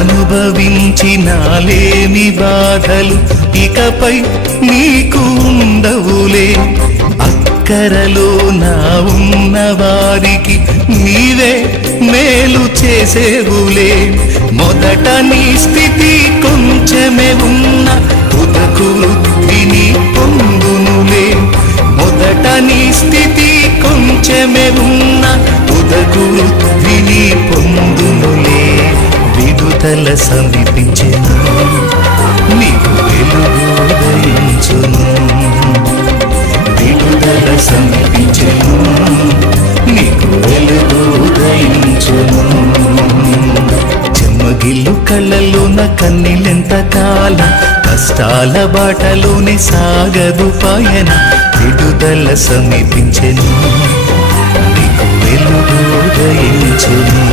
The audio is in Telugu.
అనుభవించినాలేమి బాధలు ఇకపై నీకు ఉండవులే. అక్కరలో నా ఉన్న వారికి నీవే మేలు చేసేవులే. మొదట నీ స్థితి కొంచెమే ఉన్న తుదకు వృద్ధిని పొందునులే. మొదట నీ స్థితి కొంచెమే ఉన్న తుదకు వృద్ధిని పొందునులే. విడుదల సమీపించెను, నీకు వెలుగు ఉదయించును. విడుదల సమీపించెను, నీకు వెలుగు ఉదయించును. చెమ్మగిల్లు కళ్ళలోన కన్నీళ్ళెంత కాలం, కష్టాల బాటలోని సాగదు పయన. విడుదల సమీపించెను, నీకు వెలుగు ఉదయించును.